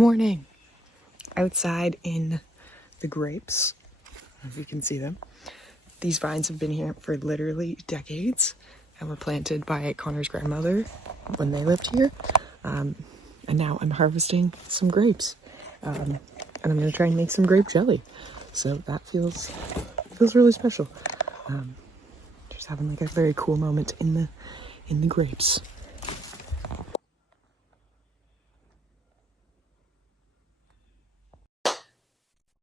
morning. Outside in the grapes, if you can see them. These vines have been here for literally decades and were planted by Connor's grandmother when they lived here. And now I'm harvesting some grapes. And I'm gonna try and make some grape jelly. So that feels really special. Just having like a very cool moment in the grapes.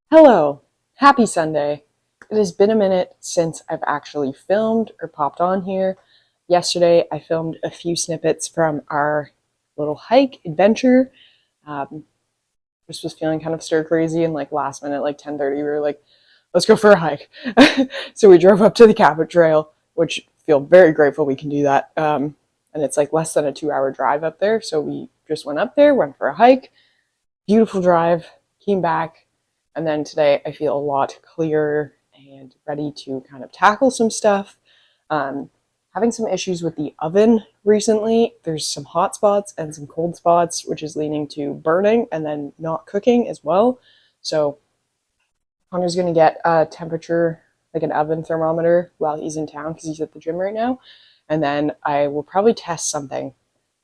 Hello, happy Sunday. It has been a minute since I've actually filmed or popped on here. Yesterday I filmed a few snippets from our little hike adventure. Just was feeling kind of stir crazy, and like last minute, like 10:30, we were like, let's go for a hike. So we drove up to the Cabot Trail, which feel very grateful we can do that. And it's like less than a 2-hour drive up there. So we just went up there, went for a hike, beautiful drive, came back. And then today I feel a lot clearer and ready to kind of tackle some stuff. Having some issues with the oven recently. There's some hot spots and some cold spots, which is leading to burning and then not cooking as well. So Connor's going to get a temperature, like an oven thermometer, while he's in town because he's at the gym right now. And then I will probably test something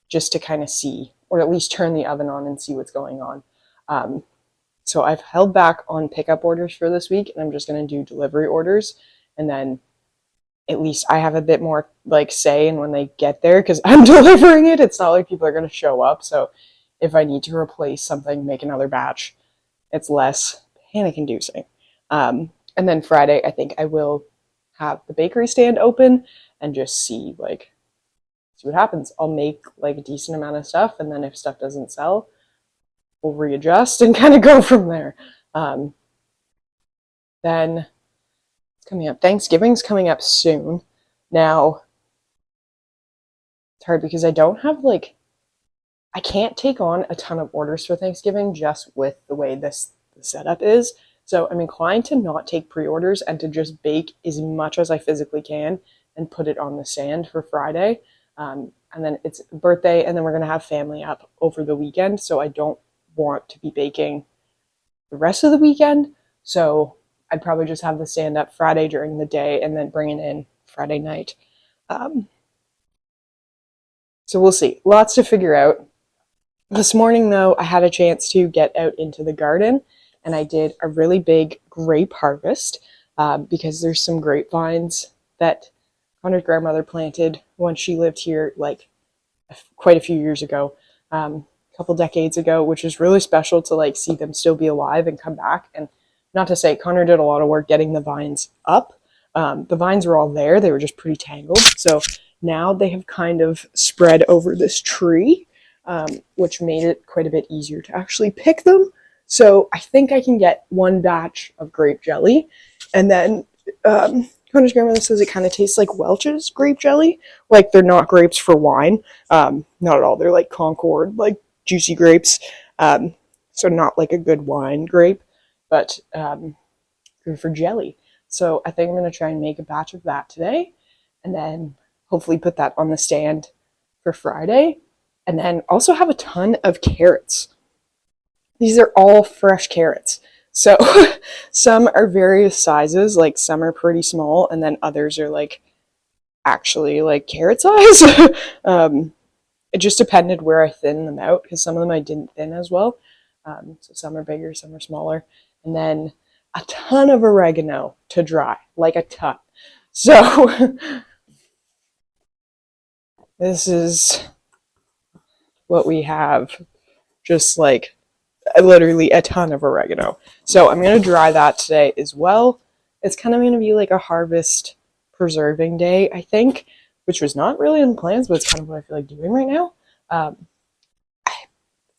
just to kind of see, or at least turn the oven on and see what's going on. So I've held back on pickup orders for this week, and I'm just going to do delivery orders. And then at least I have a bit more like say in when they get there because I'm delivering it. It's not like people are going to show up. So if I need to replace something, make another batch, it's less panic inducing. And then Friday, I think I will have the bakery stand open and just see what happens. I'll make like a decent amount of stuff, and then if stuff doesn't sell, we'll readjust and kind of go from there. Then it's coming up. Thanksgiving's coming up soon. Now, it's hard because I don't have I can't take on a ton of orders for Thanksgiving just with the way the setup is. So I'm inclined to not take pre-orders and to just bake as much as I physically can and put it on the stand for Friday. And then it's birthday, and then we're going to have family up over the weekend. So I don't want to be baking the rest of the weekend, so I'd probably just have the stand up Friday during the day and then bring it in Friday night. So we'll see. Lots to figure out. This morning though, I had a chance to get out into the garden, and I did a really big grape harvest because there's some grapevines that Connor's grandmother planted when she lived here quite a few years ago. Couple decades ago, which is really special to see them still be alive and come back. And not to say Connor did a lot of work getting the vines up. The vines were all there, they were just pretty tangled. So now they have kind of spread over this tree, which made it quite a bit easier to actually pick them. So I think I can get one batch of grape jelly, and then Connor's grandmother says it kind of tastes like Welch's grape jelly. Like they're not grapes for wine, not at all. They're like Concord, like juicy grapes, so not like a good wine grape, but good for jelly. So I think I'm going to try and make a batch of that today, and then hopefully put that on the stand for Friday, and then also have a ton of carrots. These are all fresh carrots. So some are various sizes, like some are pretty small, and then others are actually carrot size. It just depended where I thinned them out, because some of them I didn't thin as well. So some are bigger, some are smaller. And then a ton of oregano to dry, like a ton. So this is what we have, just literally a ton of oregano. So I'm going to dry that today as well. It's kind of going to be like a harvest preserving day, I think, which was not really in the plans, but it's kind of what I feel like doing right now. I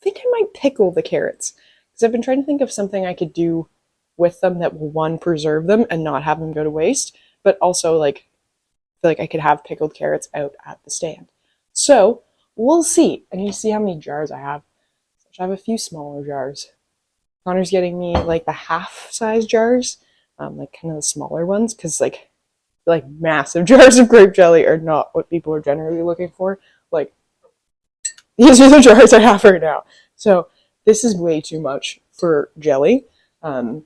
think I might pickle the carrots, because I've been trying to think of something I could do with them that will, one, preserve them and not have them go to waste, but also feel like I could have pickled carrots out at the stand. So we'll see. I need to see how many jars I have. I have a few smaller jars. Connor's getting me the half size jars, kind of the smaller ones, because massive jars of grape jelly are not what people are generally looking for. These are the jars I have right now. So this is way too much for jelly. I'm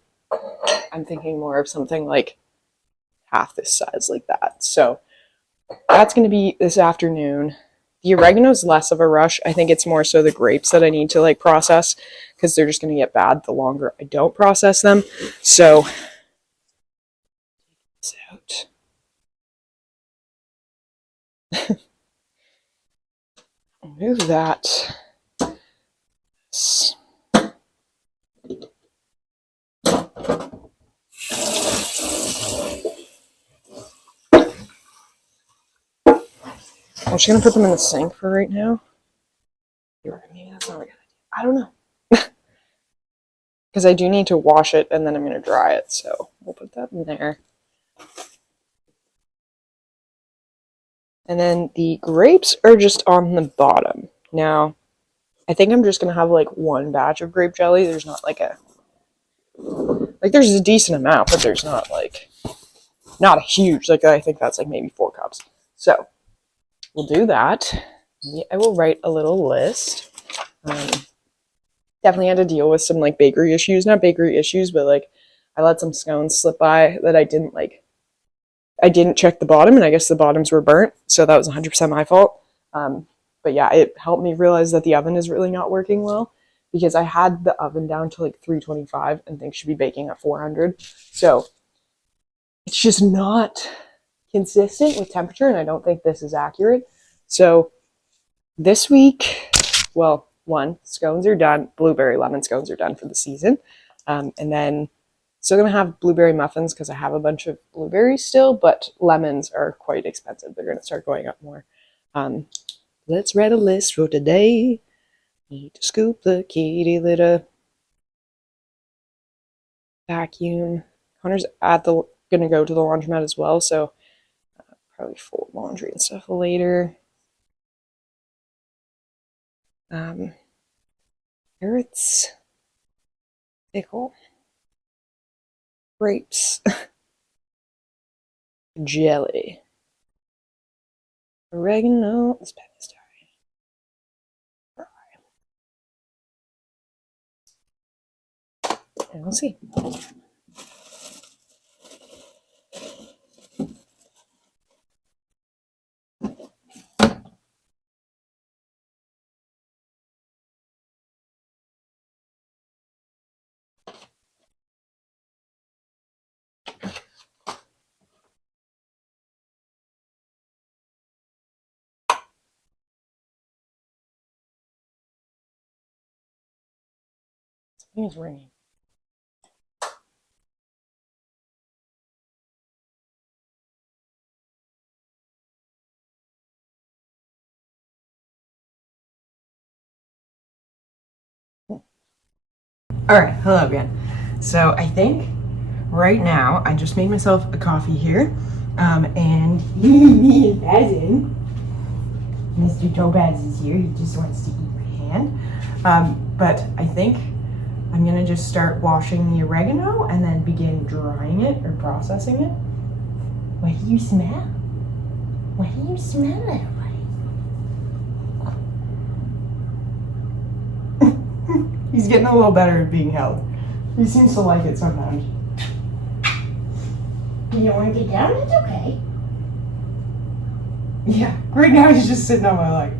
thinking more of something like half this size like that. So that's going to be this afternoon. The oregano's less of a rush. I think it's more so the grapes that I need to like process because they're just going to get bad the longer I don't process them. So this out. Move that. I'm just going to put them in the sink for right now. Maybe that's not a good idea. I don't know. Because I do need to wash it and then I'm going to dry it. So we'll put that in there. And then the grapes are just on the bottom. Now, I think I'm just going to have like one batch of grape jelly. There's not like there's a decent amount, but there's not like, not a huge, like I think that's like maybe 4 cups. So we'll do that. I will write a little list. Definitely had to deal with some like bakery issues, not bakery issues, but like I let some scones slip by that I didn't check the bottom, and I guess the bottoms were burnt, so that was 100% my fault. But yeah, it helped me realize that the oven is really not working well because I had the oven down to like 325 and things should be baking at 400. So it's just not consistent with temperature, and I don't think this is accurate. So this week, well, scones are done. Blueberry lemon scones are done for the season. And then still going to have blueberry muffins because I have a bunch of blueberries still, but lemons are quite expensive. They're going to start going up more. Let's write a list for today. Need to scoop the kitty litter. Vacuum. Connor's going to go to the laundromat as well, so probably fold laundry and stuff later. Carrots, pickle, grapes, jelly, oregano. This pen is dying. And we'll see. Something is ringing. Alright, hello again. So I think right now I just made myself a coffee here. And me and Bazin, Mr. Topaz is here. He just wants to eat my hand. But I think I'm gonna just start washing the oregano and then begin drying it or processing it. What do you smell? What do you smell, little buddy? He's getting a little better at being held. He seems to like it sometimes. You don't want to get down? It's okay. Yeah, right now he's just sitting on my leg.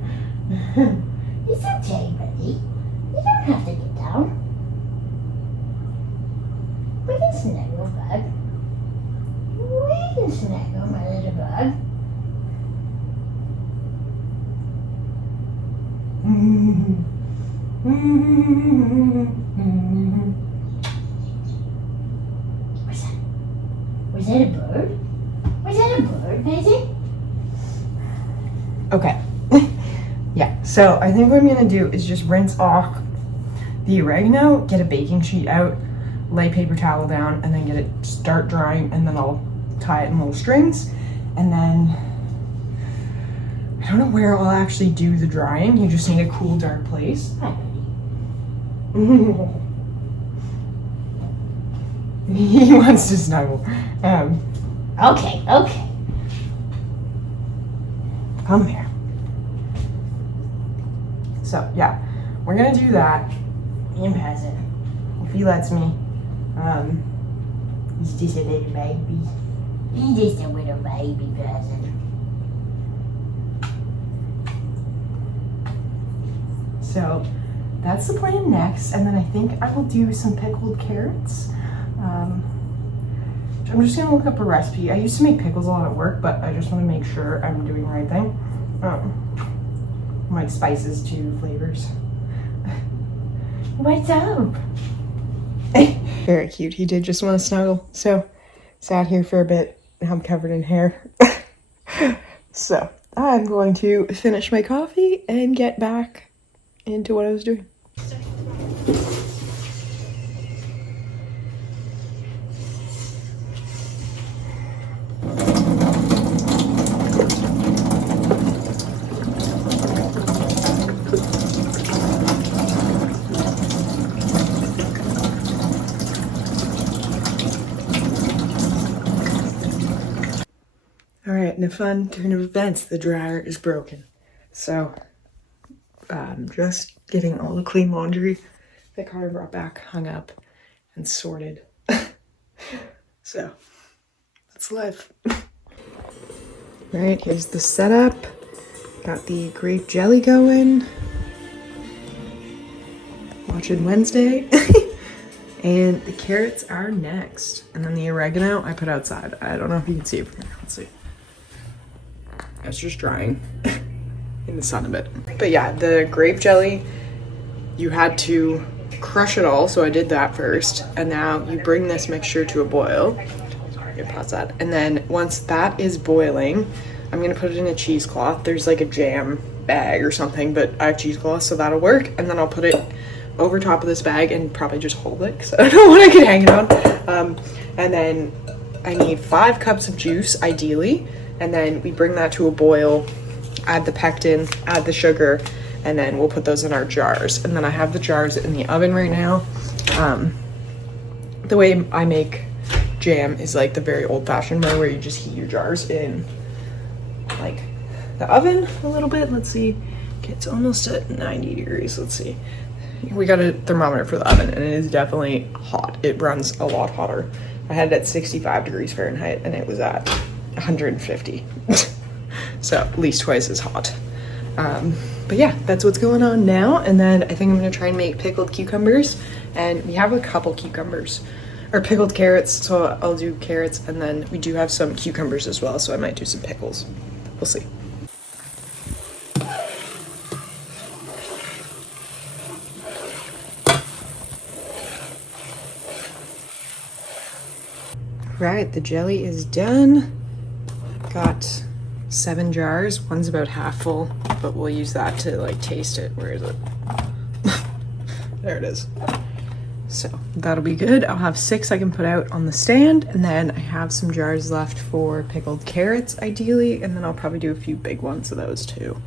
It's okay, buddy. You don't have to get down. We can snuggle, bud. We can snuggle, my little bud. What's that? Was that a bird? Was that a bird, Maisie? Okay. Yeah, so I think what I'm gonna do is just rinse off the oregano, get a baking sheet out, lay paper towel down, and then get it start drying, and then I'll tie it in little strings, and then I don't know where I'll actually do the drying. You just need a cool, dark place. Hi, buddy. He wants to snuggle. Okay. Come here. So yeah, we're gonna do that. in present. If he lets me. He's just a little baby. He's just a little baby present. So that's the plan next, and then I think I will do some pickled carrots. I'm just gonna look up a recipe. I used to make pickles a lot at work, but I just want to make sure I'm doing the right thing. Like spices to flavors. What's up? Very cute. He did just want to snuggle. So sat here for a bit. Now I'm covered in hair. So I'm going to finish my coffee and get back into what I was doing. All right, in a fun turn of events, the dryer is broken. So I'm just getting all the clean laundry that Carter brought back hung up and sorted. So that's life. All right, here's the setup. Got the grape jelly going. Watching Wednesday. And the carrots are next. And then the oregano I put outside. I don't know if you can see it from here. Let's see. It's just drying in the sun a bit. But yeah, the grape jelly, you had to crush it all, so I did that first. And now you bring this mixture to a boil. You pause that. And then once that is boiling, I'm gonna put it in a cheesecloth. There's like a jam bag or something, but I have cheesecloth, so that'll work. And then I'll put it over top of this bag and probably just hold it because I don't want to get hanging on. And then I need 5 cups of juice, ideally. And then we bring that to a boil, add the pectin, add the sugar, and then we'll put those in our jars. And then I have the jars in the oven right now. The way I make jam is like the very old-fashioned way where you just heat your jars in like the oven a little bit. Let's see, it's almost at 90 degrees. Let's see. We got a thermometer for the oven and it is definitely hot. It runs a lot hotter. I had it at 65 degrees Fahrenheit and it was at 150. So at least twice as hot. But yeah, that's what's going on now. And then I think I'm gonna try and make pickled cucumbers, and we have a couple cucumbers or pickled carrots. So I'll do carrots, and then we do have some cucumbers as well. So I might do some pickles. We'll see. Right, the jelly is done. Got 7 jars. One's about half full, but we'll use that to like taste it. Where is it? There it is. So that'll be good. I'll have 6 I can put out on the stand, and then I have some jars left for pickled carrots, ideally, and then I'll probably do a few big ones of those too.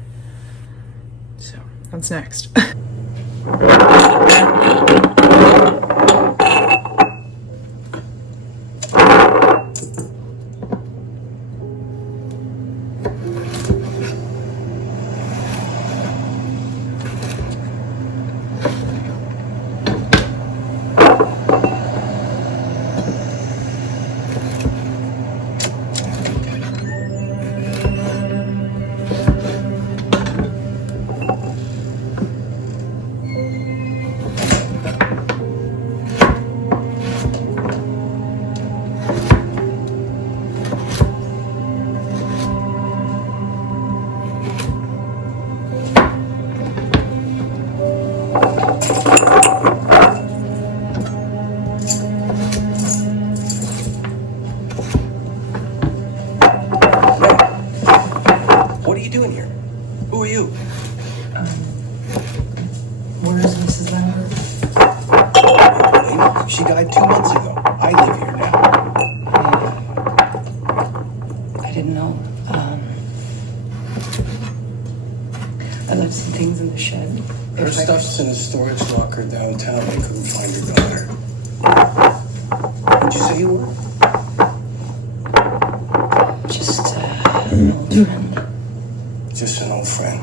So that's next. Where's Mrs. Lambert? She died 2 months ago. I live here now. I didn't know. I left some things in the shed. Her stuff's in a storage locker downtown. They couldn't find her daughter. What'd you say you were? Just an old friend. Just an old friend.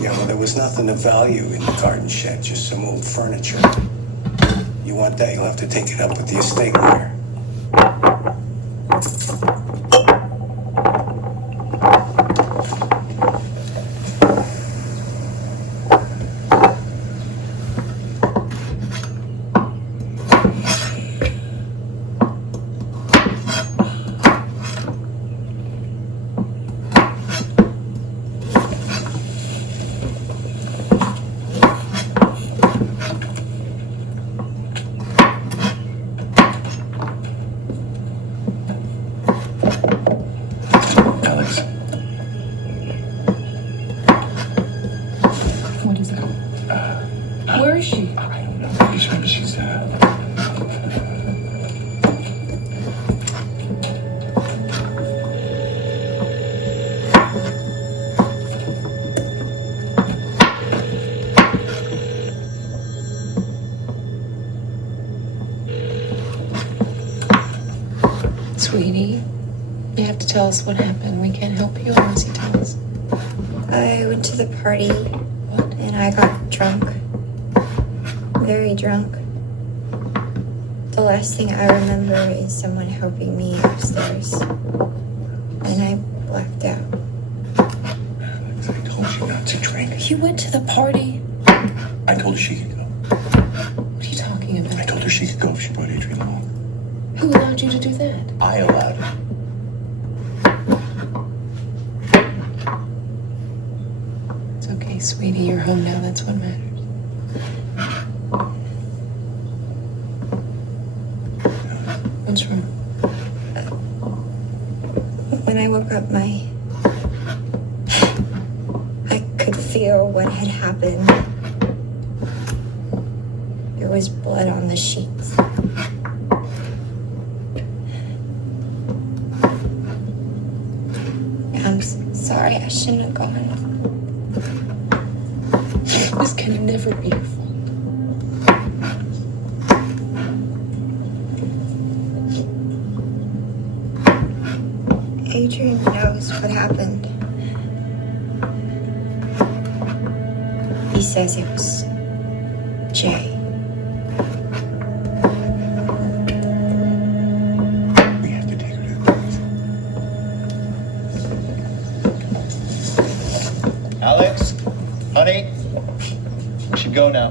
Yeah, well, there was nothing of value in the garden shed, just some old furniture. You want that, you'll have to take it up with the estate lawyer. Alex, What is it? Where is she? I don't know. Maybe she's, Sweetie, you have to tell us what happened. We can't help you unless you tell us. I went to the party What? and I got drunk. Very drunk. The last thing I remember is someone helping me upstairs. And I blacked out. Alex, I told you not to drink. You went to the party. I told her she could go. What are you talking I about? told her she could go if she brought Adrian along. Who allowed you to do that? I allowed it. It's okay, sweetie. You're home now. That's what matters. What's wrong? When I woke up, I could feel what had happened. There was blood on the sheets. I'm sorry, I shouldn't have gone. This can never be your fault. Adrian knows what happened. He says it was Jay. We have to take her to the police. Alex, honey, we should go now.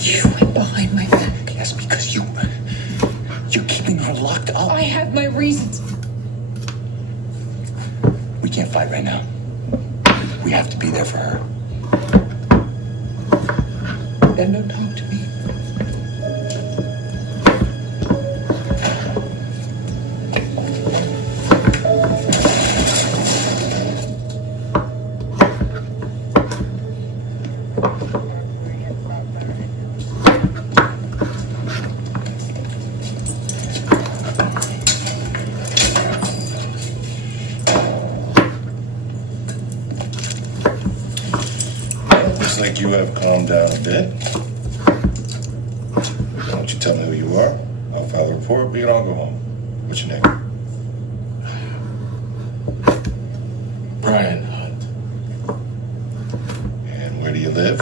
You went behind my back. Yes, because you're keeping her locked up. I have my reasons. We can't fight right now. We have to be there for her. Then don't talk to me. Looks like you have calmed down a bit. Why don't you tell me who you are? I'll file a report. We can all go home. What's your name? Brian Hunt. And where do you live?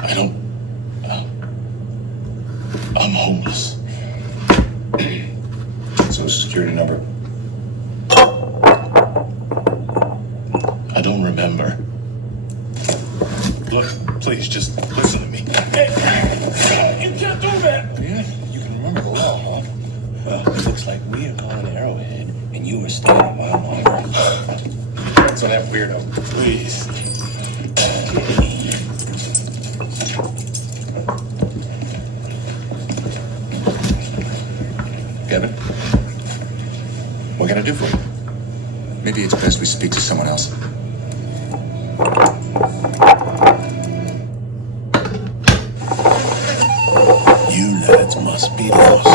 I don't. I'm homeless. Social security number. I don't remember. Look, please, just listen to me. Hey, you can't do that! Yeah, you can remember the law, huh? Well, it looks like we are calling Arrowhead, and you were staying a while longer. So that weirdo. Please. Kevin, what can I do for you? Maybe it's best we speak to someone else. You lads must be lost.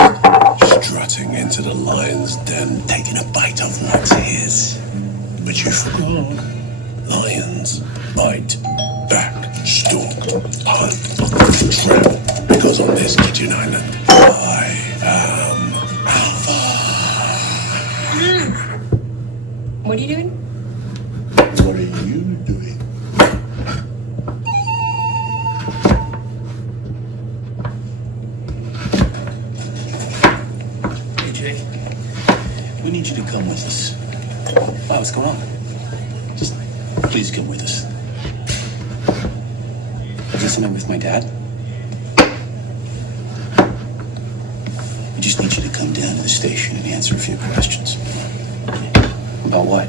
Strutting into the lion's den, taking a bite of what's his. But you forgot. Lions bite, back, stalk, hunt, trample. Because on this kitchen island, I am Alpha. What are you doing? What are you doing? Hey, Jay. We need you to come with us. Wow, what's going on? Just please come with us. Is this something with my dad? We just need you to come down to the station and answer a few questions. About what?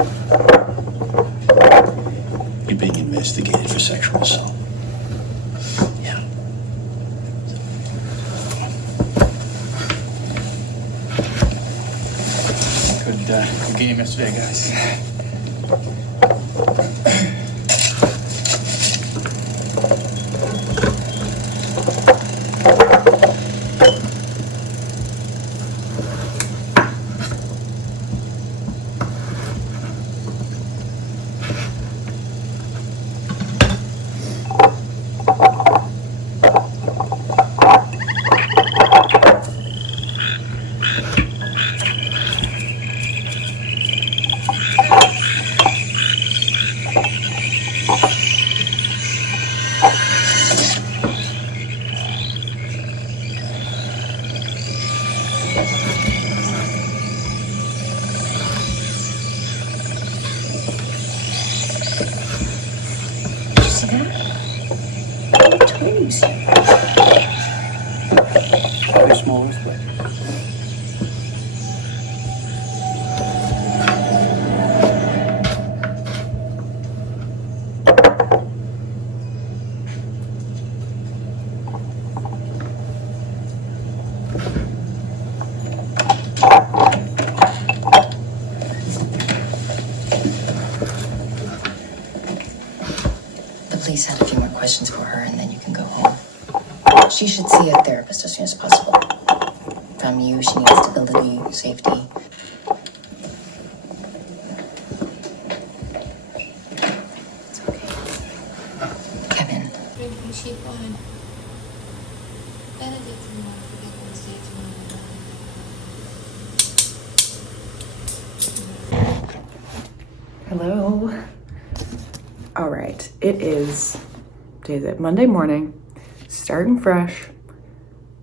You're being investigated for sexual assault. Yeah. Good game yesterday, guys. They're small spiders. The police had a few more questions for her, and then you can go home. She should see a therapist as soon as possible. From you, she needs stability, safety. It's okay. Kevin. Hello. All right, it is, what day is it? Monday morning, starting fresh,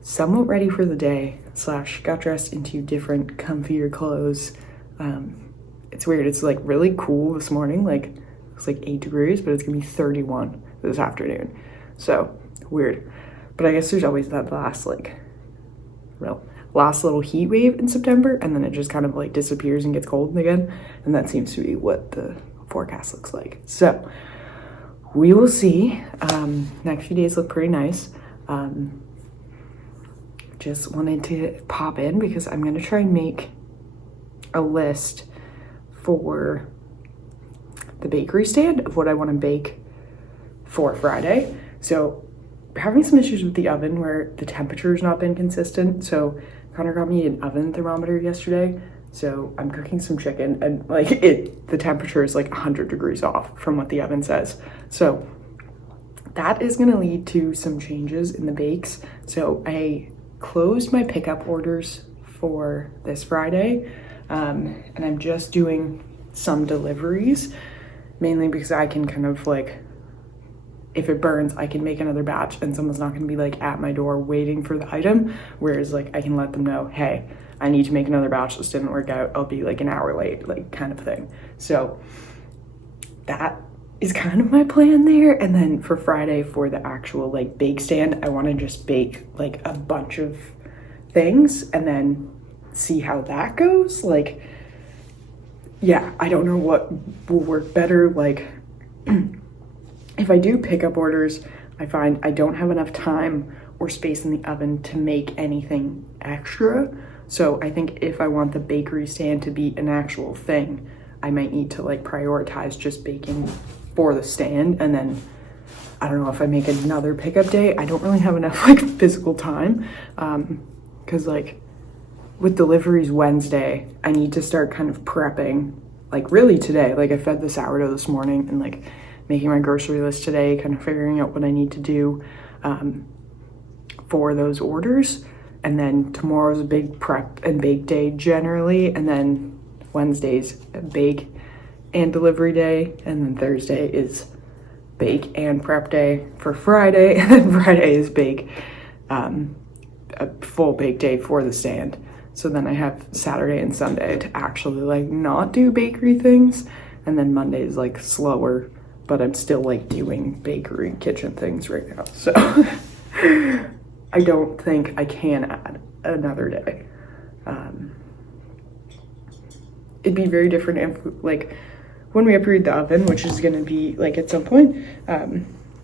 somewhat ready for the day, / got dressed into different comfier clothes. It's weird, it's like really cool this morning, like it's like 8 degrees, but it's gonna be 31 this afternoon. So weird, but I guess there's always that last little heat wave in September, and then it just kind of like disappears and gets cold again, and that seems to be what the forecast looks like. So we will see. Next few days look pretty nice. Just wanted to pop in because I'm gonna try and make a list for the bakery stand of what I want to bake for Friday. So we're having some issues with the oven where the temperature's not been consistent. So Connor got me an oven thermometer yesterday. So I'm cooking some chicken and like the temperature is like 100 degrees off from what the oven says. So that is gonna lead to some changes in the bakes. So I closed my pickup orders for this Friday, and I'm just doing some deliveries, mainly because I can kind of like, if it burns, I can make another batch and someone's not gonna be like at my door waiting for the item. Whereas like I can let them know, hey, I need to make another batch, this didn't work out, I'll be like an hour late, like kind of thing. So that is kind of my plan there. And then for Friday, for the actual like bake stand, I wanna just bake like a bunch of things and then see how that goes. Like, yeah, I don't know what will work better. Like, if I do pickup orders, I find I don't have enough time or space in the oven to make anything extra. So I think if I want the bakery stand to be an actual thing, I might need to like prioritize just baking for the stand. And then I don't know if I make another pickup day, I don't really have enough like physical time. Cause like with deliveries Wednesday, I need to start kind of prepping like really today. Like I fed the sourdough this morning and like making my grocery list today, kind of figuring out what I need to do for those orders. And then tomorrow's a big prep and bake day generally. And then Wednesday's a bake and delivery day, and then Thursday is bake and prep day for Friday, and then Friday is bake, a full bake day for the stand. So then I have Saturday and Sunday to actually like not do bakery things, and then Monday is like slower, but I'm still like doing bakery kitchen things right now. So I don't think I can add another day. It'd be very different if like when we upgrade the oven, which is going to be like at some point,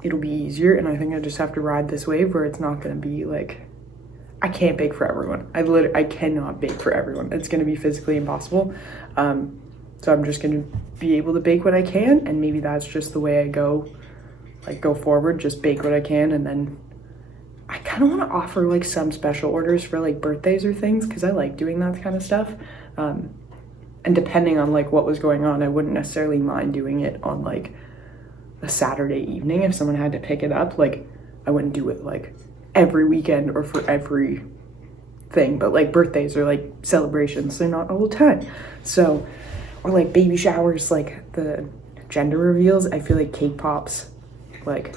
it'll be easier, and I think I just have to ride this wave where it's not going to be like, I can't bake for everyone. I cannot bake for everyone. It's going to be physically impossible. So I'm just going to be able to bake what I can, and maybe that's just the way I go forward, just bake what I can. And then I kind of want to offer like some special orders for like birthdays or things, because I like doing that kind of stuff. And depending on like what was going on, I wouldn't necessarily mind doing it on like a Saturday evening if someone had to pick it up. Like I wouldn't do it like every weekend or for every thing, but like birthdays or like celebrations, they're not all the time. So, or like baby showers, like the gender reveals, I feel like cake pops, like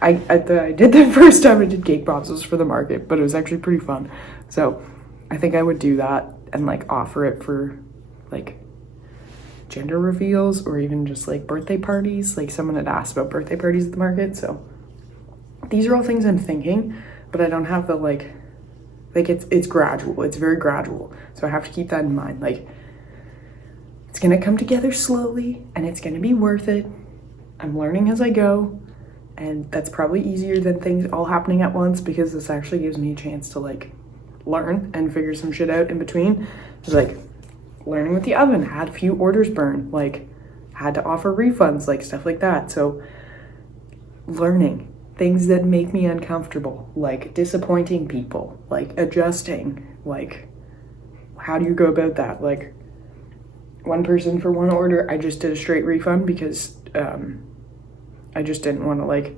I did the first time I did cake pops was for the market, but it was actually pretty fun. So I think I would do that and like offer it for like gender reveals, or even just like birthday parties. Like someone had asked about birthday parties at the market. So these are all things I'm thinking, but I don't have the like it's gradual. It's very gradual. So I have to keep that in mind. Like it's gonna come together slowly, and it's gonna be worth it. I'm learning as I go, and that's probably easier than things all happening at once, because this actually gives me a chance to like learn and figure some shit out in between. It's like learning with the oven, had a few orders burn, like had to offer refunds, like stuff like that. So learning things that make me uncomfortable, like disappointing people, like adjusting, like how do you go about that? Like one person for one order, I just did a straight refund because I just didn't want to like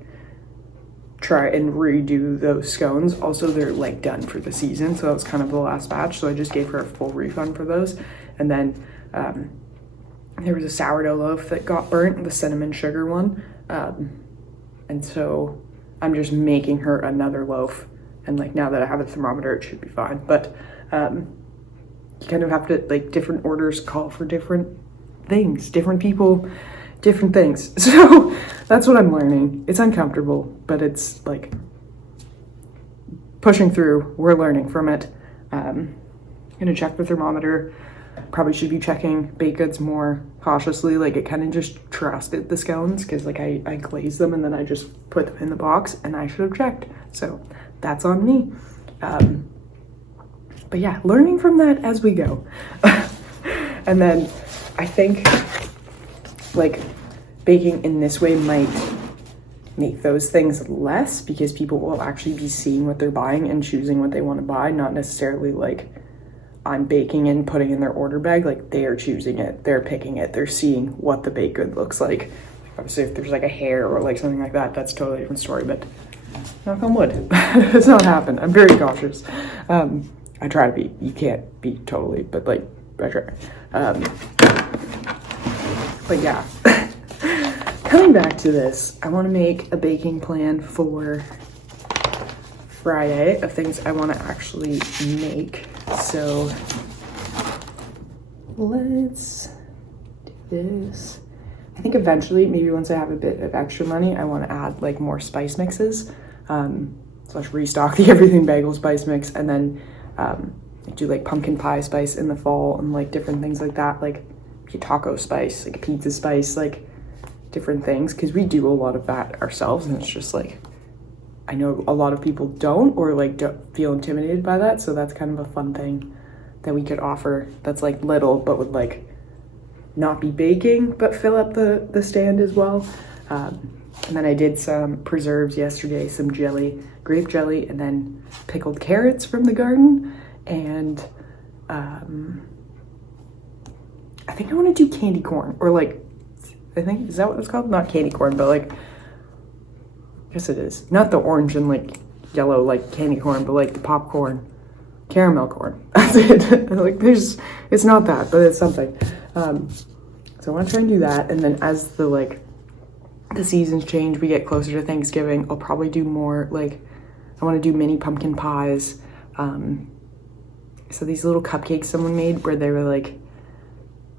try and redo those scones. Also, they're like done for the season, so that was kind of the last batch, so I just gave her a full refund for those. And then there was a sourdough loaf that got burnt, the cinnamon sugar one, and so I'm just making her another loaf, and like now that I have a thermometer, it should be fine. But you kind of have to, like, different orders call for different things, different people, different things. So that's what I'm learning. It's uncomfortable, but it's like pushing through. We're learning from it. I'm gonna check the thermometer. Probably should be checking baked goods more cautiously. Like, it kind of just trusted the scones because like I glazed them and then I just put them in the box, and I should have checked. So that's on me. But yeah, learning from that as we go. And then I think like baking in this way might make those things less, because people will actually be seeing what they're buying and choosing what they want to buy, not necessarily like I'm baking and putting in their order bag. Like, they are choosing it, they're picking it, they're seeing what the baked good looks like. Obviously, if there's like a hair or like something like that, that's a totally different story, but knock on wood, it's not happened. I'm very cautious. I try to be. You can't be totally, but like, I try. But yeah, coming back to this, I want to make a baking plan for Friday of things I want to actually make. So let's do this. I think eventually, maybe once I have a bit of extra money, I want to add like more spice mixes, slash restock the Everything Bagel spice mix, and then do like pumpkin pie spice in the fall, and like different things like that, like taco spice, like pizza spice, like different things, because we do a lot of that ourselves, and it's just like, I know a lot of people don't, or like don't feel intimidated by that, so that's kind of a fun thing that we could offer that's like little, but would like not be baking, but fill up the stand as well. And then I did some preserves yesterday, some jelly, grape jelly, and then pickled carrots from the garden. And I think I want to do candy corn, or like, I think, is that what it's called? Not candy corn, but like, I guess it is. Not the orange and like yellow like candy corn, but like the popcorn, caramel corn. That's it. Like, it's not that, but it's something. So So I want to try and do that, and then as the seasons change, we get closer to Thanksgiving, I'll probably do more, like, I want to do mini pumpkin pies. So these little cupcakes someone made where they were like,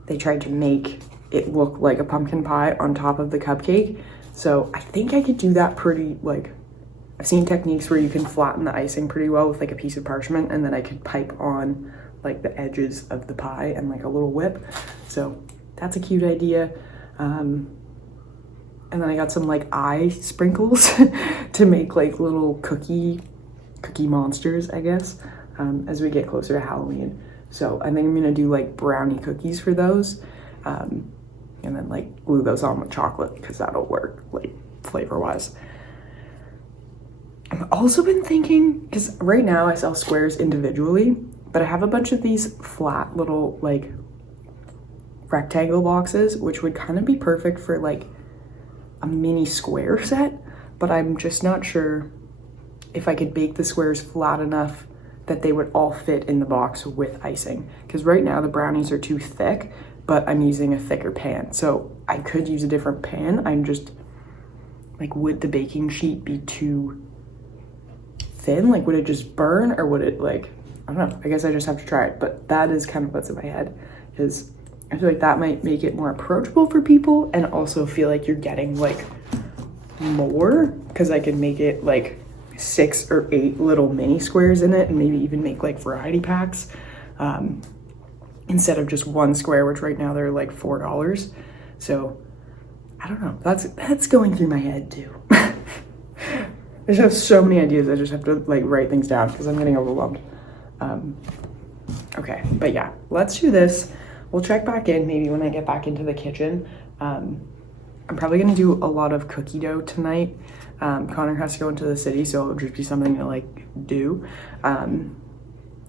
they tried to make it look like a pumpkin pie on top of the cupcake. So I think I could do that pretty, like, I've seen techniques where you can flatten the icing pretty well with like a piece of parchment, and then I could pipe on like the edges of the pie and like a little whip. So that's a cute idea. And then I got some like eye sprinkles to make like little cookie monsters, I guess, as we get closer to Halloween. So I think I'm gonna do like brownie cookies for those, and then like glue those on with chocolate because that'll work like flavor wise. I've also been thinking, because right now I sell squares individually, but I have a bunch of these flat little like rectangle boxes, which would kind of be perfect for like a mini square set, but I'm just not sure if I could bake the squares flat enough that they would all fit in the box with icing. Because right now the brownies are too thick, but I'm using a thicker pan. So I could use a different pan. I'm just like, would the baking sheet be too thin? Like, would it just burn, or would it like, I don't know, I guess I just have to try it. But that is kind of what's in my head, because I feel like that might make it more approachable for people, and also feel like you're getting like more, because I could make it like 6 or 8 little mini squares in it, and maybe even make like variety packs, instead of just one square, which right now they're like $4. So I don't know, that's going through my head too. I just have so many ideas. I just have to like write things down because I'm getting overwhelmed. Okay, but yeah, let's do this. We'll check back in maybe when I get back into the kitchen. I'm probably gonna do a lot of cookie dough tonight. Connor has to go into the city, so it'll just be something to like do. And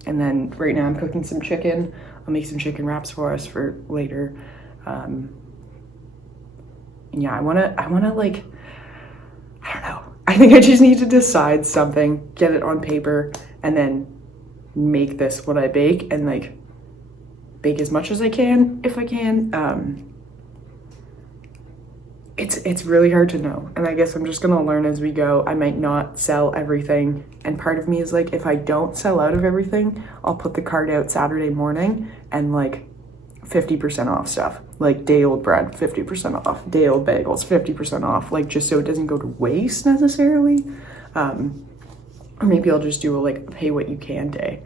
then right now I'm cooking some chicken. I'll make some chicken wraps for us for later. And yeah, I wanna like, I don't know. I think I just need to decide something, get it on paper, and then make this what I bake, and like bake as much as I can if I can. It's really hard to know, and I guess I'm just gonna learn as we go. I might not sell everything, and part of me is like, if I don't sell out of everything, I'll put the card out Saturday morning and like 50% off stuff, like day old bread 50% off, day old bagels 50% off, like just so it doesn't go to waste necessarily. Or maybe I'll just do a like pay what you can day,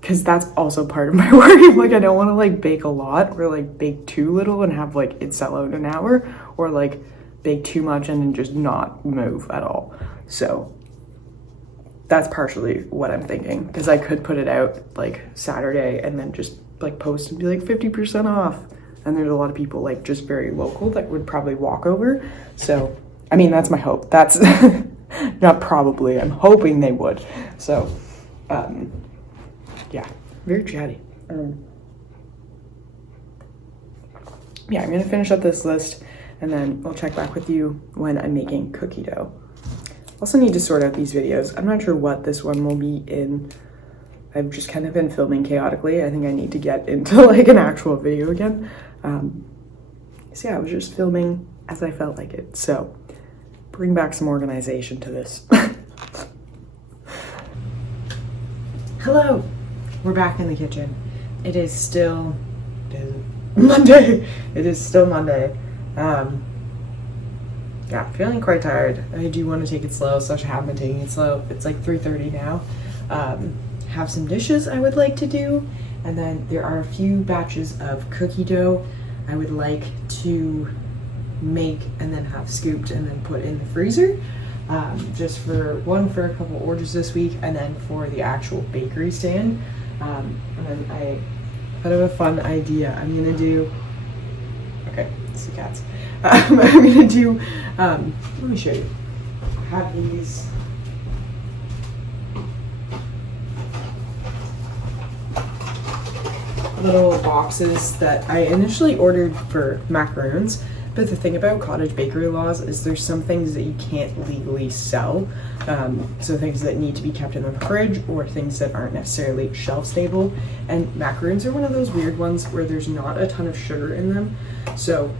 because that's also part of my worry. Like, I don't want to like bake a lot or like bake too little and have like it sell out in an hour, or like bake too much and then just not move at all. So that's partially what I'm thinking, because I could put it out like Saturday and then just like post and be like 50% off, and there's a lot of people like just very local that would probably walk over. So I mean, that's my hope. That's not probably, I'm hoping they would. So yeah, very chatty. Yeah, I'm gonna finish up this list, and then I'll check back with you when I'm making cookie dough. Also need to sort out these videos. I'm not sure what this one will be in. I've just kind of been filming chaotically. I think I need to get into like an actual video again. So yeah, I was just filming as I felt like it. So bring back some organization to this. Hello, we're back in the kitchen. It is still Monday. It is still Monday. Yeah, feeling quite tired. I do want to take it slow, so I have been taking it slow. It's like 3:30 now. Have some dishes I would like to do, and then there are a few batches of cookie dough I would like to make and then have scooped and then put in the freezer, just for a couple orders this week, and then for the actual bakery stand. And then I thought of a fun idea. I'm gonna do, okay, it's the cats. I'm gonna do, let me show you. I have these little boxes that I initially ordered for macaroons, But the thing about cottage bakery laws is there's some things that you can't legally sell. So things that need to be kept in the fridge or things that aren't necessarily shelf stable. And macaroons are one of those weird ones where there's not a ton of sugar in them. So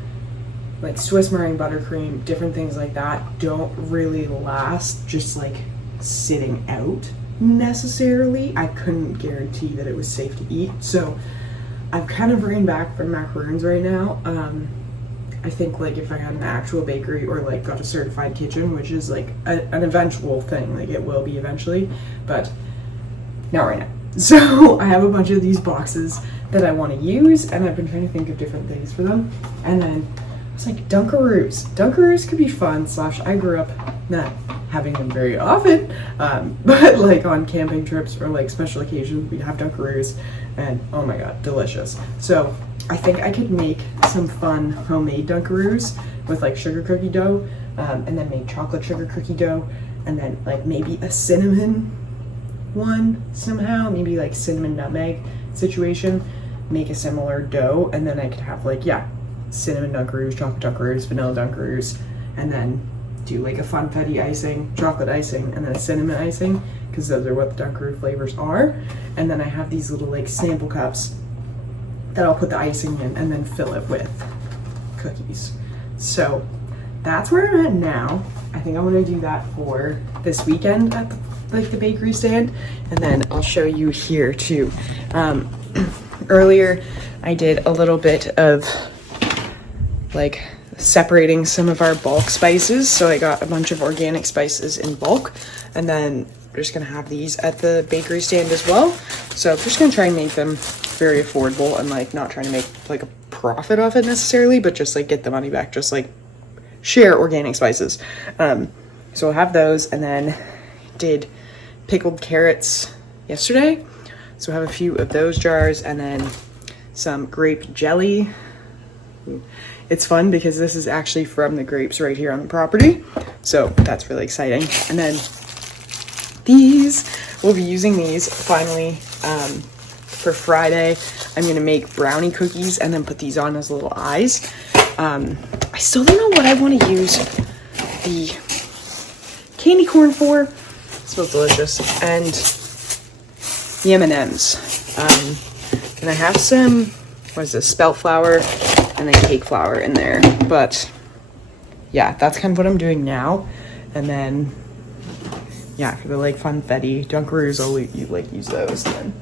like Swiss meringue buttercream, different things like that don't really last just like sitting out necessarily. I couldn't guarantee that it was safe to eat. So I've kind of reined back from macaroons right now. I think like if I had an actual bakery or like got a certified kitchen, which is like an eventual thing, like it will be eventually, but not right now. So I have a bunch of these boxes that I want to use, and I've been trying to think of different things for them. And then I was like, Dunkaroos. Dunkaroos could be fun, / I grew up not having them very often, but like on camping trips or like special occasions, we'd have Dunkaroos, and oh my god, delicious. So I think I could make some fun homemade Dunkaroos with like sugar cookie dough, and then make chocolate sugar cookie dough, and then like maybe a cinnamon one somehow, maybe like cinnamon nutmeg situation, make a similar dough, and then I could have like, yeah, cinnamon Dunkaroos, chocolate Dunkaroos, vanilla Dunkaroos, and then do like a funfetti icing, chocolate icing, and then a cinnamon icing, because those are what the Dunkaroo flavors are. And then I have these little like sample cups that I'll put the icing in and then fill it with cookies. So that's where I'm at now. I think I want to do that for this weekend at the bakery stand, and then I'll show you here too. Earlier I did a little bit of like separating some of our bulk spices, so I got a bunch of organic spices in bulk, and then we're just gonna have these at the bakery stand as well. So I'm just gonna try and make them very affordable and like not trying to make like a profit off it necessarily, but just like get the money back, just like share organic spices. So I'll have those, and then did pickled carrots yesterday, so I have a few of those jars, and then some grape jelly. It's fun because this is actually from the grapes right here on the property, so that's really exciting. And then these, we'll be using these finally for Friday. I'm gonna make brownie cookies and then put these on as little eyes. I still don't know what I want to use the candy corn for. It smells delicious. And the M&Ms. Can I have some, what is this, spelt flour and then cake flour in there? But yeah, that's kind of what I'm doing now. And then yeah, for the like funfetti Dunkaroos, I'll use those. Then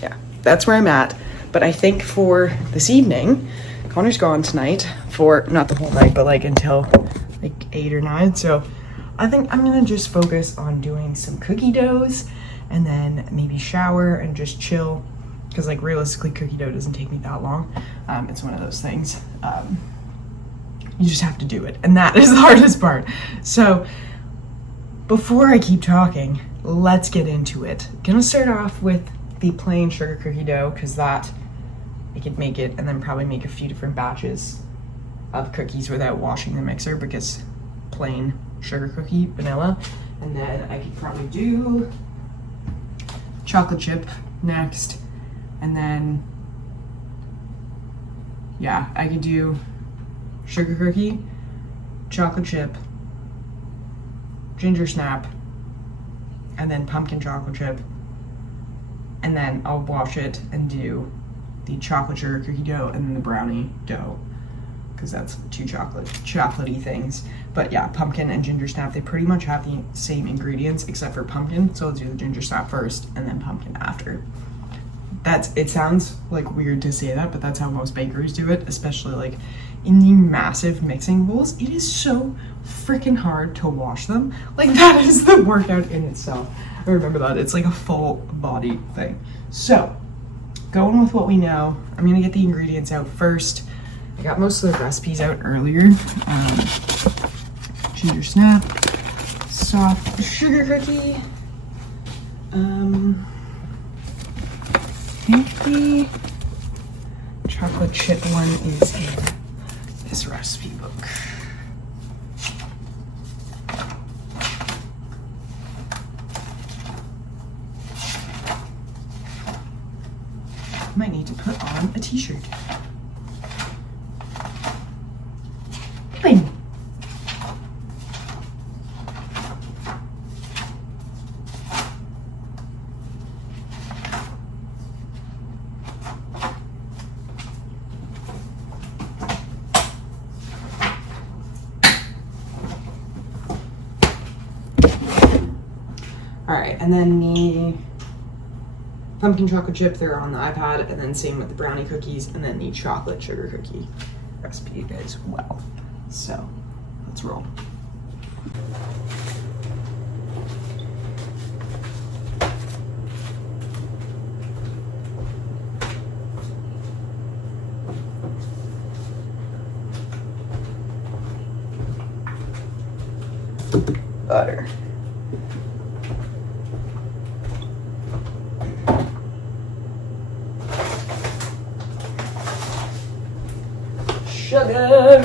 yeah, that's where I'm at. But I think for this evening, Connor's gone tonight for not the whole night, but like until like 8 or 9. So I think I'm gonna just focus on doing some cookie doughs and then maybe shower and just chill, because like realistically cookie dough doesn't take me that long. It's one of those things, you just have to do it, and that is the hardest part. So before I keep talking, let's get into it. Gonna start off with the plain sugar cookie dough, because that I could make it and then probably make a few different batches of cookies without washing the mixer, because plain sugar cookie, vanilla. And then I could probably do chocolate chip next, and then yeah, I could do sugar cookie, chocolate chip, ginger snap, and then pumpkin chocolate chip, and then I'll wash it and do the chocolate sugar cookie dough and then the brownie dough, because that's two chocolatey things. But yeah, pumpkin and ginger snap, they pretty much have the same ingredients except for pumpkin, so I'll do the ginger snap first and then pumpkin after. It sounds like weird to say that, but that's how most bakeries do it, especially like in the massive mixing bowls. It is so freaking hard to wash them. Like that is the workout in itself. I remember that. It's like a full body thing. So going with what we know, I'm gonna get the ingredients out first. I got most of the recipes out earlier. Ginger snap, soft sugar cookie. I think the chocolate chip one is in this recipe book. Might need to put on a t-shirt. and then the pumpkin chocolate chip, they're on the iPad, and then same with the brownie cookies, and then the chocolate sugar cookie recipe as well. So let's roll. Butter. Sugar.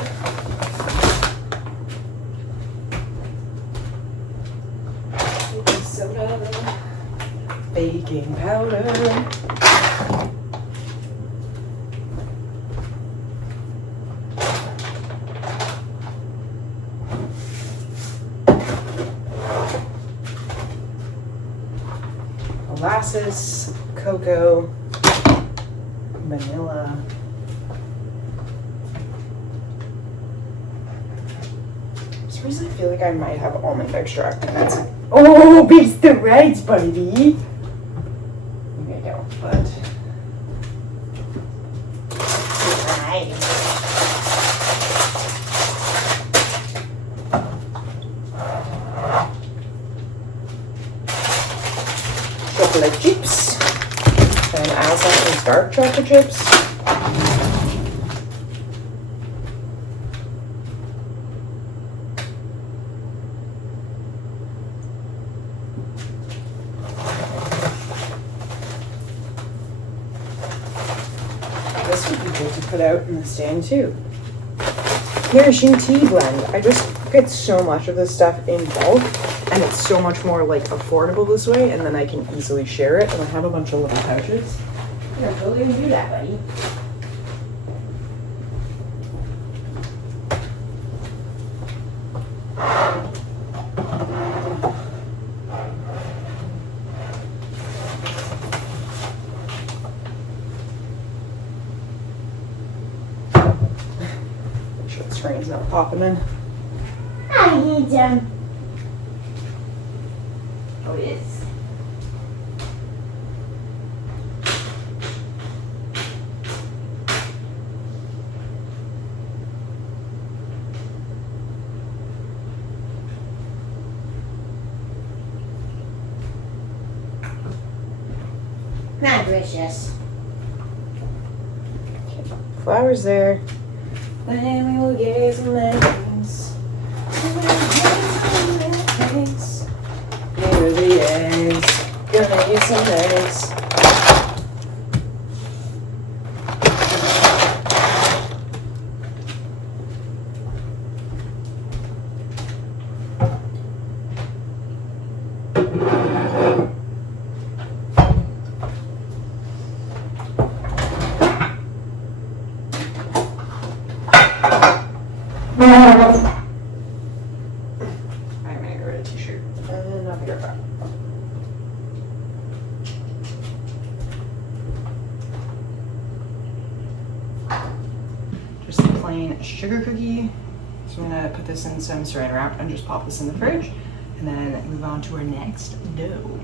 Baking soda. Baking powder. Molasses, cocoa, vanilla. For some reason I feel like I might have almond extract in it. Oh, beats the rights, buddy. Okay, go, but. Right. Chocolate chips, and Aslan is dark chocolate chips. This would be good to put out in the stand too. Nourishing tea blend. I just get so much of this stuff in bulk, and it's so much more like affordable this way, and then I can easily share it, and I have a bunch of little pouches. You're totally gonna do that, buddy. Make sure the screen's not popping in. I need them. Oh, it is. Not delicious. Flowers there. Then we will get some leggings. Here the eggs. Gonna get some eggs. I'm gonna get rid of t-shirt and I'll be right back. Just a plain sugar cookie. So I'm gonna put this in some saran wrap and just pop this in the fridge, and then move on to our next dough.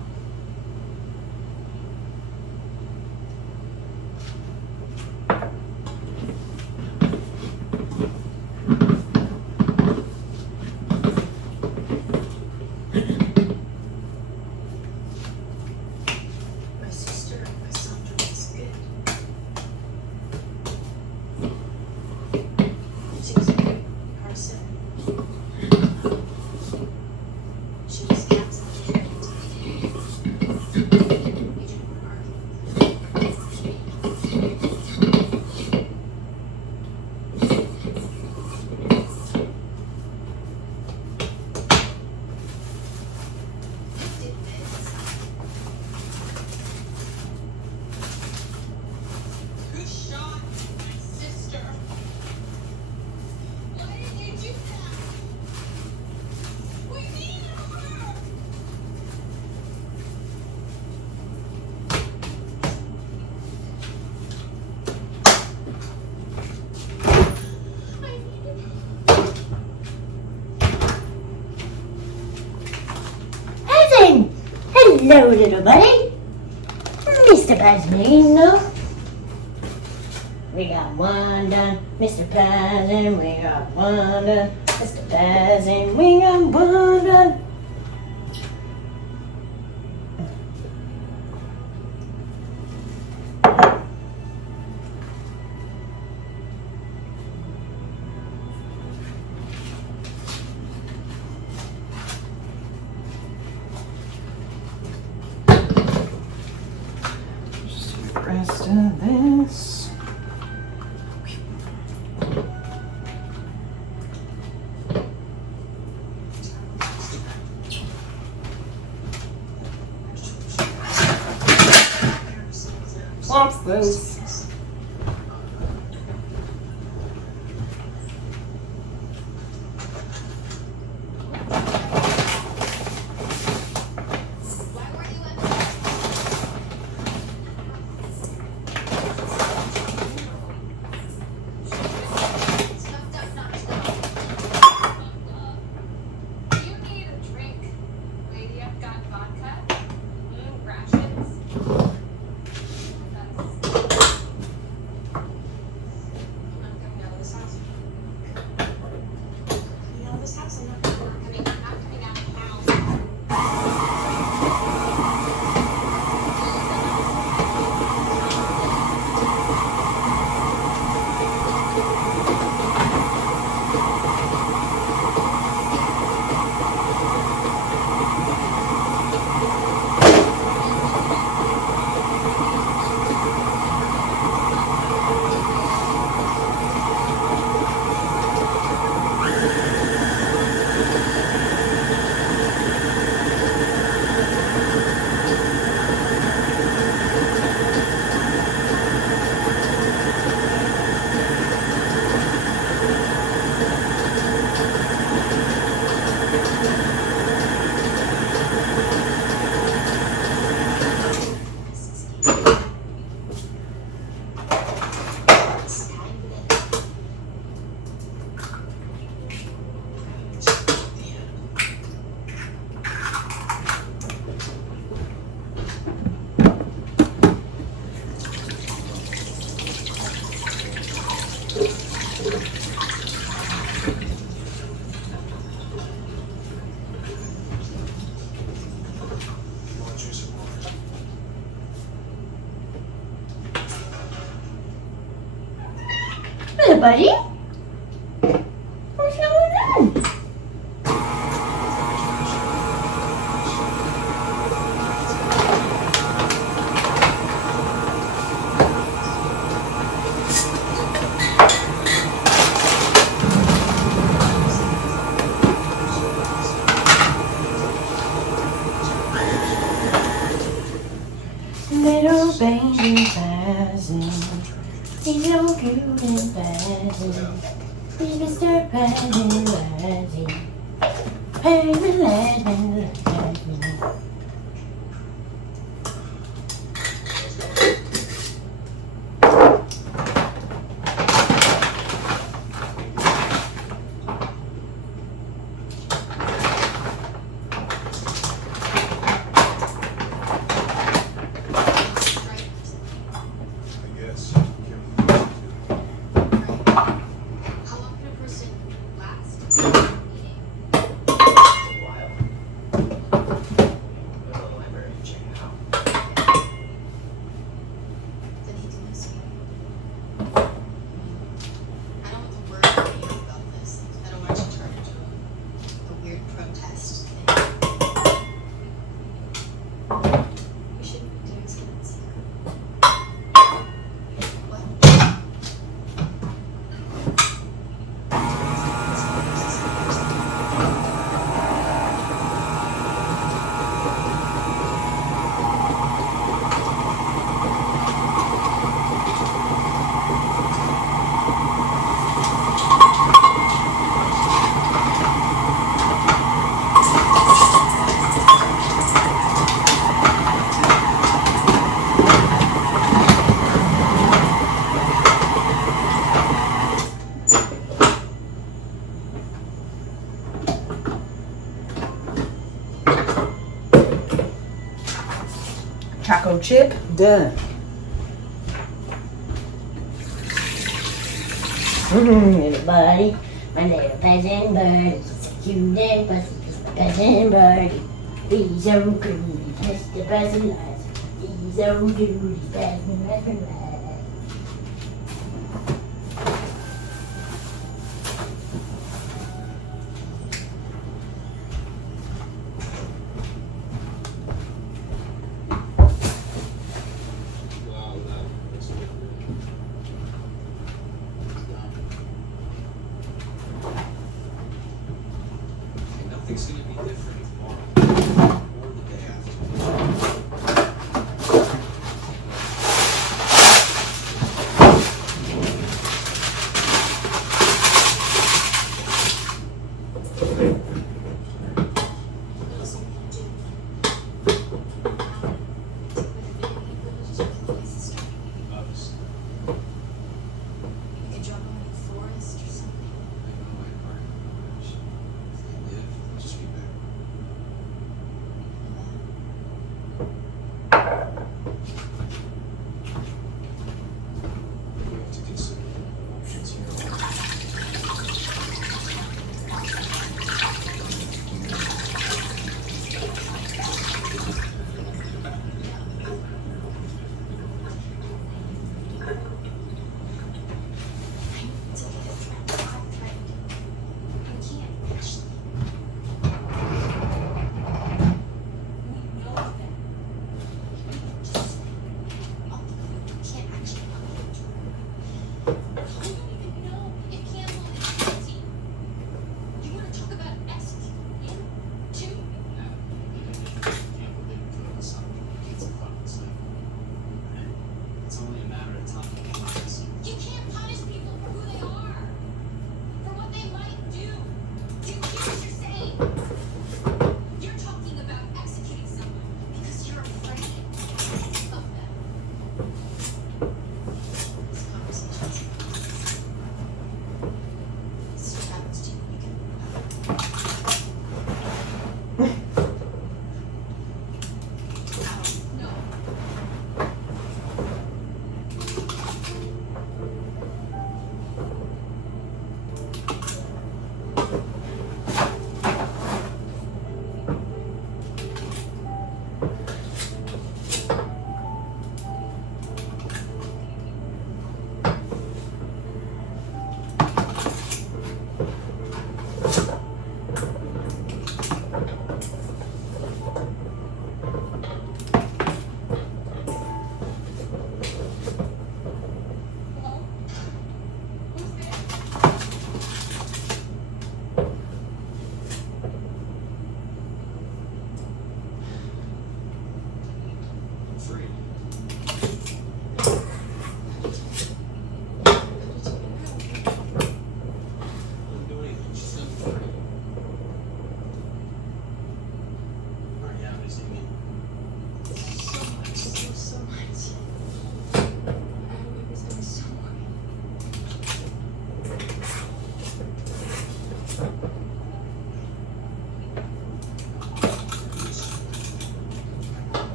Hello, little buddy. Mr. Buzzing, we got one done. Mr. Buzzing, we got one done. Mr. Buzzing, we got one done. Rest of this. What's this? Hello, buddy. What's going on? Little baby buzzing, he's so cute and buzzing. He's Mr. Buzzing, buzzing. Hey, buzzing. chip done. Little buddy, my little peasant bird is so cute and fuzzy. Peasant birdie, he's so cute. Mr. Peasant Lies, he's so cute. He's peasant lies. Nothing's gonna be different tomorrow or the day after.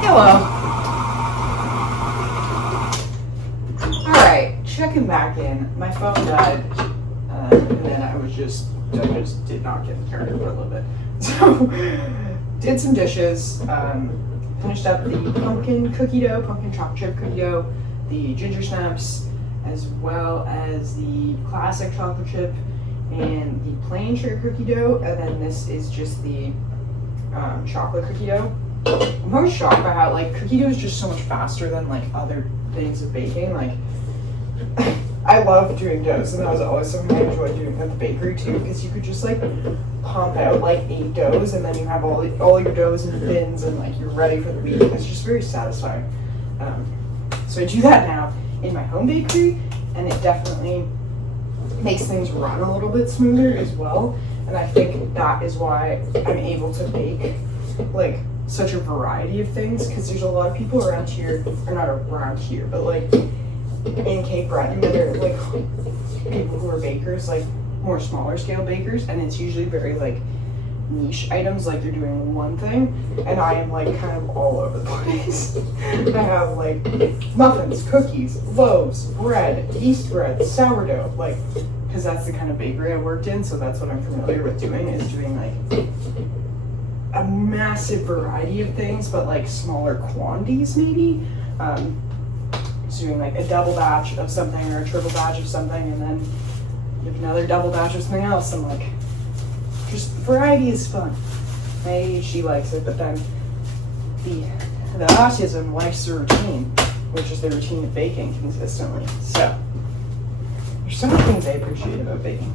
Hello. Alright, checking back in. My phone died, and then I just did not get the charger for a little bit. So, did some dishes, finished up the pumpkin cookie dough, pumpkin chocolate chip cookie dough, the ginger snaps, as well as the classic chocolate chip and the plain sugar cookie dough, and then this is just the chocolate cookie dough. I'm always shocked by how like cookie dough is just so much faster than like other things of baking. Like I love doing doughs, and that was always something I enjoyed doing at the bakery too, because you could just like pump out like 8 doughs, and then you have all your doughs in the bins, and like you're ready for the week. It's just very satisfying. So I do that now in my home bakery, and it definitely makes things run a little bit smoother as well. And I think that is why I'm able to bake like such a variety of things, because there's a lot of people around here, or not around here, but like in Cape Breton that are like people who are bakers, like more smaller scale bakers, and it's usually very like niche items, like they're doing one thing, and I am like kind of all over the place. I have like muffins, cookies, loaves, bread, yeast bread, sourdough, like, because that's the kind of bakery I worked in, so that's what I'm familiar with doing, is doing like a massive variety of things, but like smaller quantities maybe. Doing like a double batch of something or a triple batch of something, and then you have another double batch of something else. I'm like, just variety is fun. My ADHD likes it, but then the autism likes the routine, which is the routine of baking consistently. So there's so many things I appreciate about baking.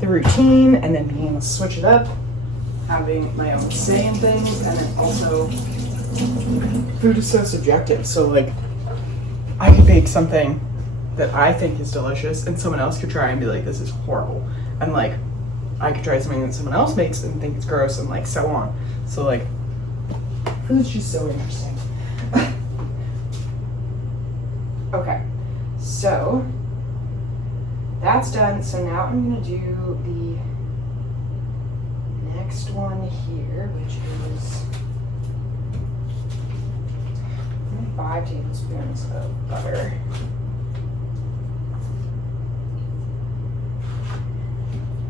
The routine, and then being able to switch it up, having my own say in things, and then also food is so subjective. So like I could bake something that I think is delicious, and someone else could try and be like, this is horrible. And like I could try something that someone else makes and think it's gross, and like so on. So like food's just so interesting. Okay, so that's done. So now I'm gonna do the next one here, which is 5 tablespoons of butter.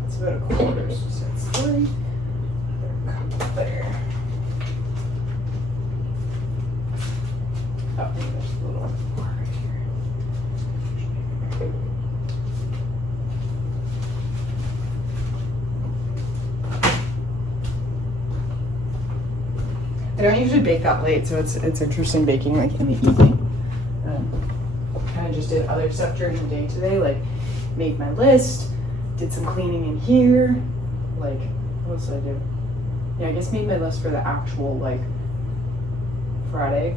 That's about a quarter, so that's 3. Another cup of butter. Oh, maybe there's a little more right here. I don't usually bake that late, so it's interesting baking like in the evening. Kind of just did other stuff during the day today, like made my list, did some cleaning in here, like what else did I do? Yeah, I guess made my list for the actual like Friday.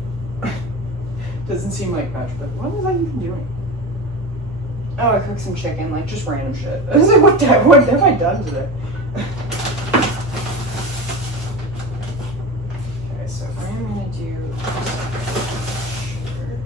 Doesn't seem like much, but what was I even doing? Oh, I cooked some chicken, like just random shit. I was like, what have I done today? So I'm gonna do sugar.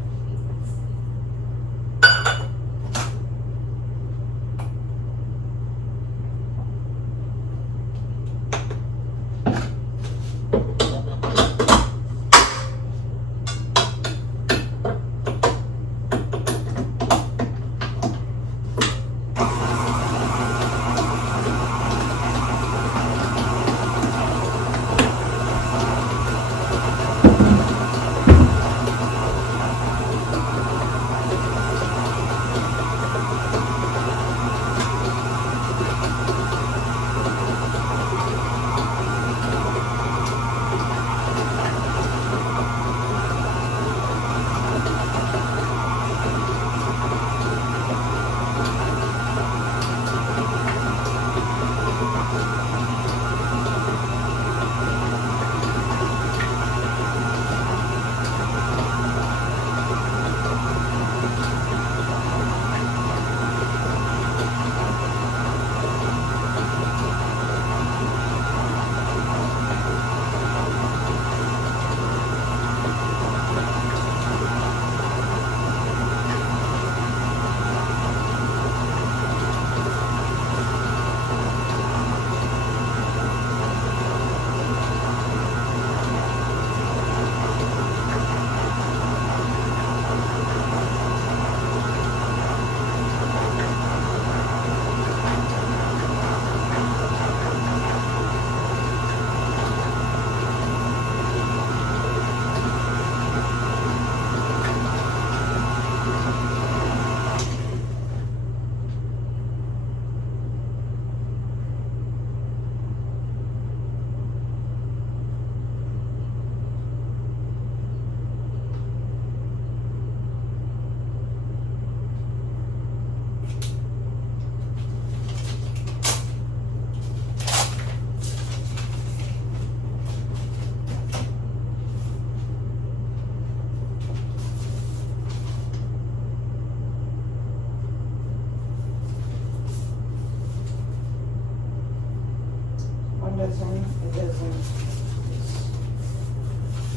dozen, a dozen.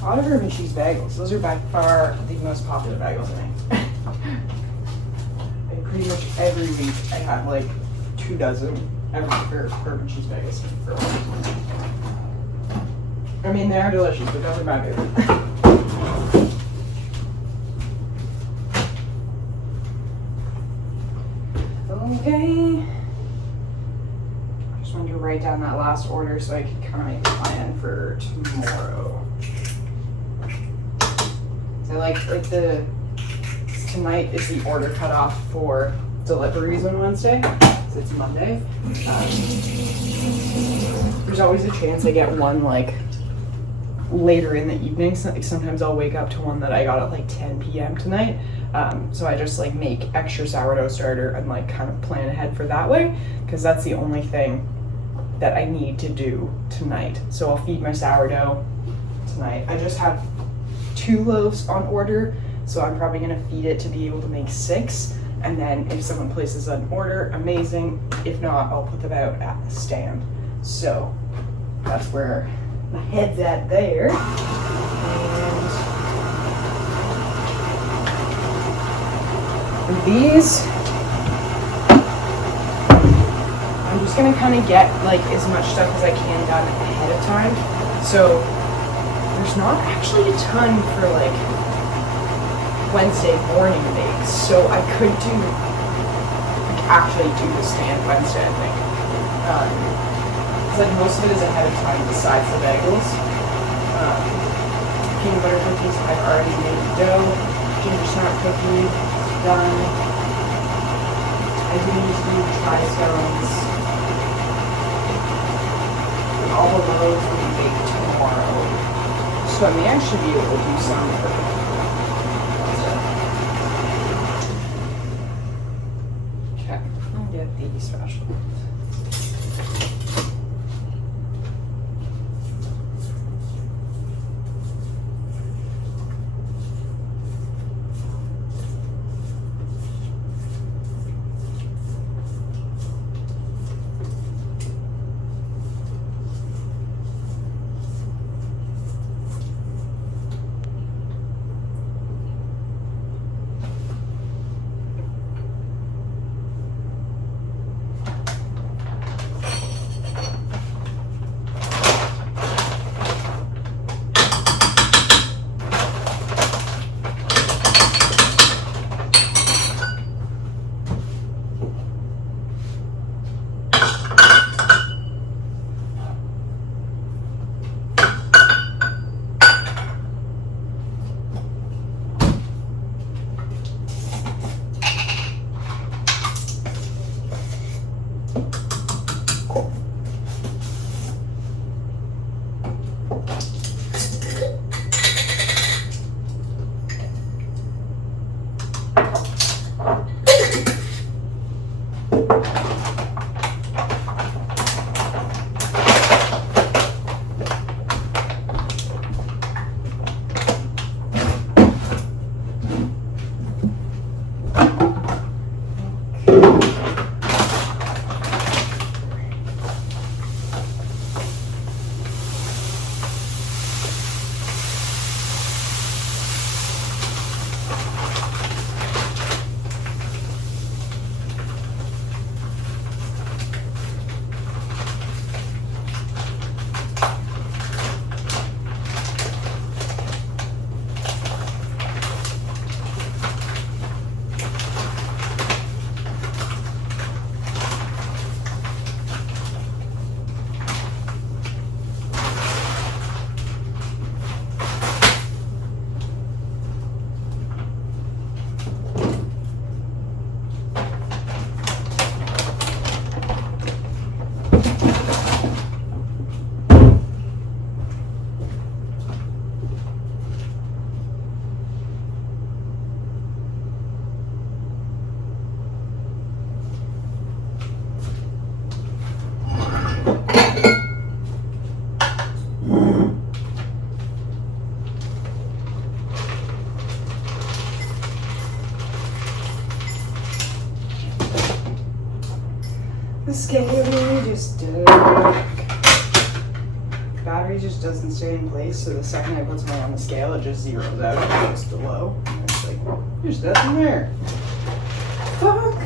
A lot of herb and cheese bagels. Those are by far the most popular bagels I make. And pretty much every week I have like 2 dozen herb and cheese bagels for lunch. I mean, they are delicious, but those are my favorite. Okay. I just wanted to write down that last order so I could kind of make a plan for tomorrow. So like the tonight is the order cutoff for deliveries on Wednesday. So it's Monday. There's always a chance I get one like later in the evening. So sometimes I'll wake up to one that I got at like 10 p.m. tonight. So I just like make extra sourdough starter and like kind of plan ahead for that way, because that's the only thing that I need to do tonight. So I'll feed my sourdough tonight. I just have 2 loaves on order, so I'm probably gonna feed it to be able to make 6. And then if someone places an order, amazing. If not, I'll put them out at the stand. So that's where my head's at there. And these, I'm just gonna kind of get like as much stuff as I can done ahead of time. So there's not actually a ton for like Wednesday morning bakes. So I could do, like actually do the stand Wednesday, I think. Because like most of it is ahead of time besides the bagels. Peanut butter cookies, I've already made the dough. Ginger snap cookie, done. I do need to do tri-stones. And all the loaves will be baked tomorrow. So I may actually be able to do some for Wednesday. Okay, I'll get these special. The scary just dark. battery just doesn't stay in place, so the second I put something on the scale, it just zeroes out and goes to low. And it's like, there's nothing there. Fuck!